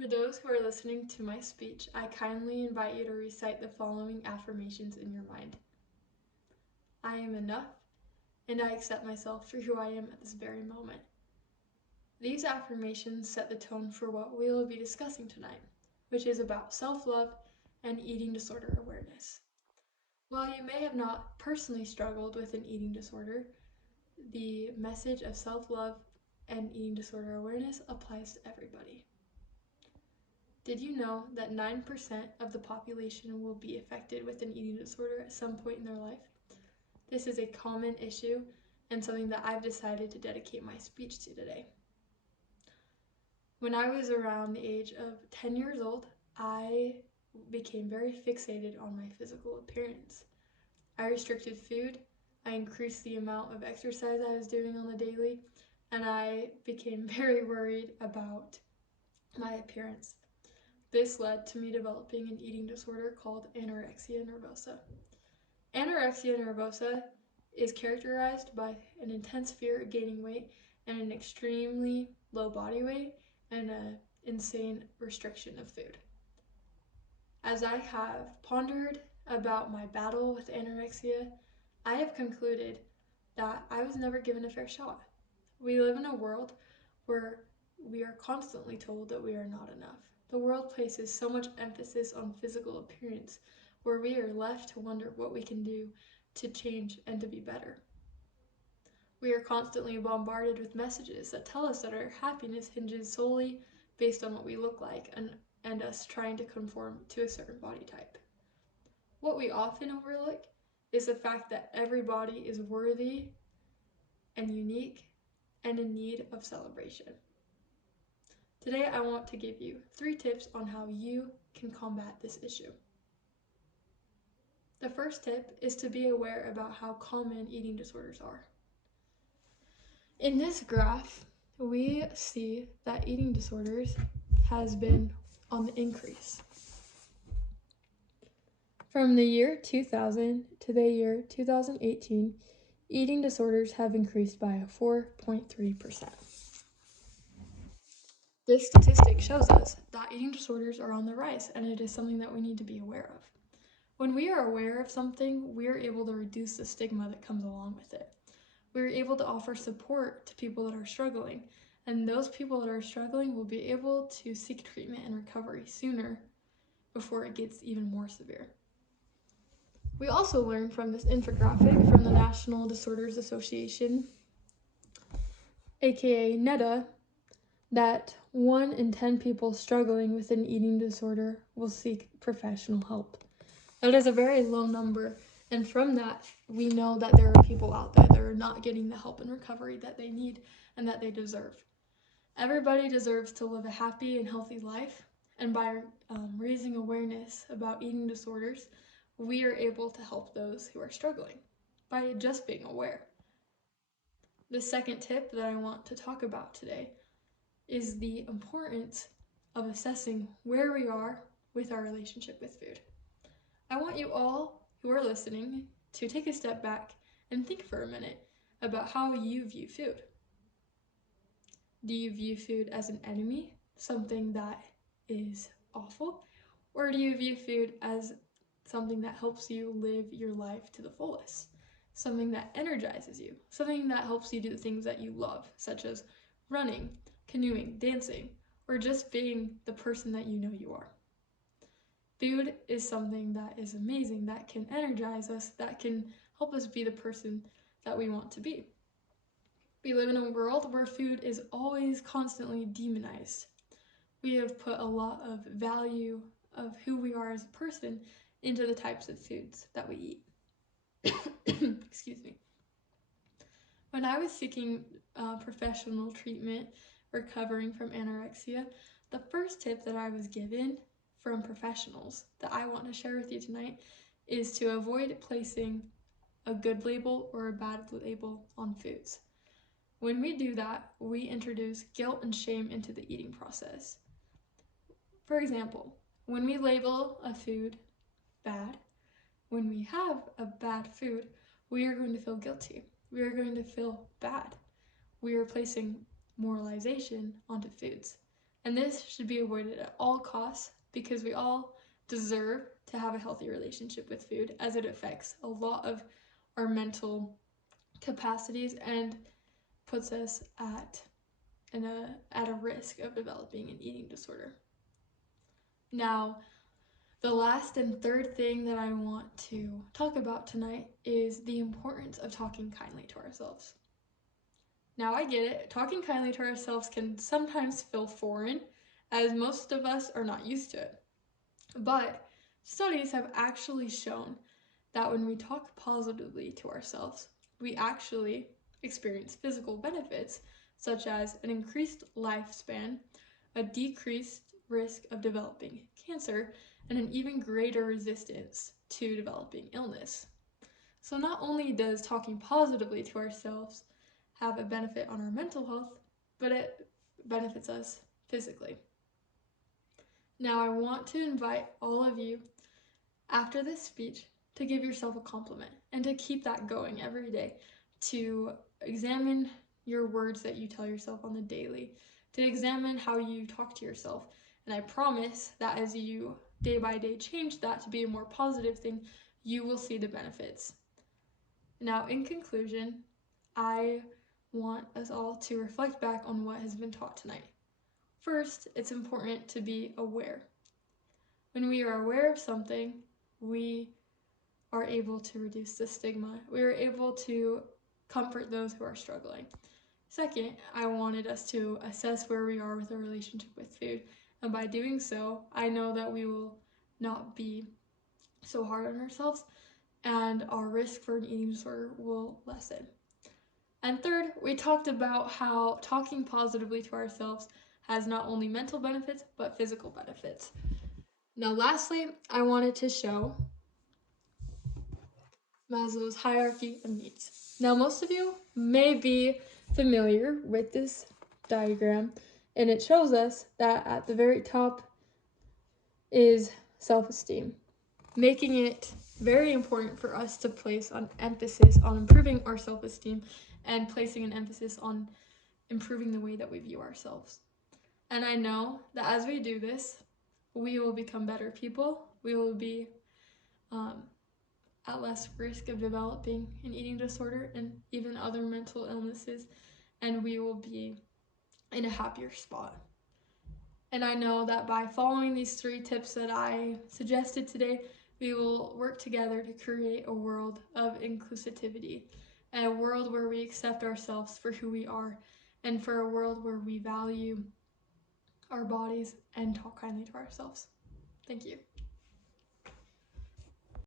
For those who are listening to my speech, I kindly invite you to recite the following affirmations in your mind. I am enough, and I accept myself for who I am at this very moment. These affirmations set the tone for what we will be discussing tonight, which is about self-love and eating disorder awareness. While you may have not personally struggled with an eating disorder, the message of self-love and eating disorder awareness applies to everybody. Did you know that 9% of the population will be affected with an eating disorder at some point in their life? This is a common issue and something that I've decided to dedicate my speech to today. When I was around the age of 10 years old, I became very fixated on my physical appearance. I restricted food, I increased the amount of exercise I was doing on the daily, and I became very worried about my appearance. This led to me developing an eating disorder called anorexia nervosa. Anorexia nervosa is characterized by an intense fear of gaining weight and an extremely low body weight and an insane restriction of food. As I have pondered about my battle with anorexia, I have concluded that I was never given a fair shot. We live in a world where we are constantly told that we are not enough. The world places so much emphasis on physical appearance, where we are left to wonder what we can do to change and to be better. We are constantly bombarded with messages that tell us that our happiness hinges solely based on what we look like and us trying to conform to a certain body type. What we often overlook is the fact that every body is worthy and unique and in need of celebration. Today, I want to give you 3 tips on how you can combat this issue. The first tip is to be aware about how common eating disorders are. In this graph, we see that eating disorders has been on the increase. From the year 2000 to the year 2018, eating disorders have increased by 4.3%. This statistic shows us that eating disorders are on the rise, and it is something that we need to be aware of. When we are aware of something, we are able to reduce the stigma that comes along with it. We are able to offer support to people that are struggling, and those people that are struggling will be able to seek treatment and recovery sooner before it gets even more severe. We also learned from this infographic from the National Disorders Association, aka NEDA, that 1 in 10 people struggling with an eating disorder will seek professional help. That is a very low number, and from that, we know that there are people out there that are not getting the help and recovery that they need and that they deserve. Everybody deserves to live a happy and healthy life, and by raising awareness about eating disorders, we are able to help those who are struggling by just being aware. The second tip that I want to talk about today is the importance of assessing where we are with our relationship with food. I want you all who are listening to take a step back and think for a minute about how you view food. Do you view food as an enemy, something that is awful, or do you view food as something that helps you live your life to the fullest, something that energizes you, something that helps you do the things that you love, such as running, canoeing, dancing, or just being the person that you know you are? Food is something that is amazing, that can energize us, that can help us be the person that we want to be. We live in a world where food is always constantly demonized. We have put a lot of value of who we are as a person into the types of foods that we eat. Excuse me. When I was seeking professional treatment recovering from anorexia, the first tip that I was given from professionals that I want to share with you tonight is to avoid placing a good label or a bad label on foods. When we do that, we introduce guilt and shame into the eating process. For example, when we label a food bad, when we have a bad food, we are going to feel guilty. We are going to feel bad. We are placing moralization onto foods. And this should be avoided at all costs because we all deserve to have a healthy relationship with food, as it affects a lot of our mental capacities and puts us at a risk of developing an eating disorder. Now, the last and third thing that I want to talk about tonight is the importance of talking kindly to ourselves. Now, I get it, talking kindly to ourselves can sometimes feel foreign, as most of us are not used to it. But studies have actually shown that when we talk positively to ourselves, we actually experience physical benefits such as an increased lifespan, a decreased risk of developing cancer, and an even greater resistance to developing illness. So not only does talking positively to ourselves have a benefit on our mental health, but it benefits us physically. Now I want to invite all of you after this speech to give yourself a compliment and to keep that going every day, to examine your words that you tell yourself on the daily, to examine how you talk to yourself. And I promise that as you day by day change that to be a more positive thing, you will see the benefits. Now, in conclusion, I want us all to reflect back on what has been taught tonight. First, it's important to be aware. When we are aware of something, we are able to reduce the stigma. We are able to comfort those who are struggling. Second, I wanted us to assess where we are with our relationship with food. And by doing so, I know that we will not be so hard on ourselves and our risk for an eating disorder will lessen. And third, we talked about how talking positively to ourselves has not only mental benefits, but physical benefits. Now, lastly, I wanted to show Maslow's hierarchy of needs. Now, most of you may be familiar with this diagram, and it shows us that at the very top is self-esteem, making it very important for us to place an emphasis on improving our self-esteem and placing an emphasis on improving the way that we view ourselves. And I know that as we do this, we will become better people. We will be at less risk of developing an eating disorder and even other mental illnesses, and we will be in a happier spot. And I know that by following these 3 tips that I suggested today, we will work together to create a world of inclusivity, a world where we accept ourselves for who we are, and for a world where we value our bodies and talk kindly to ourselves. Thank you.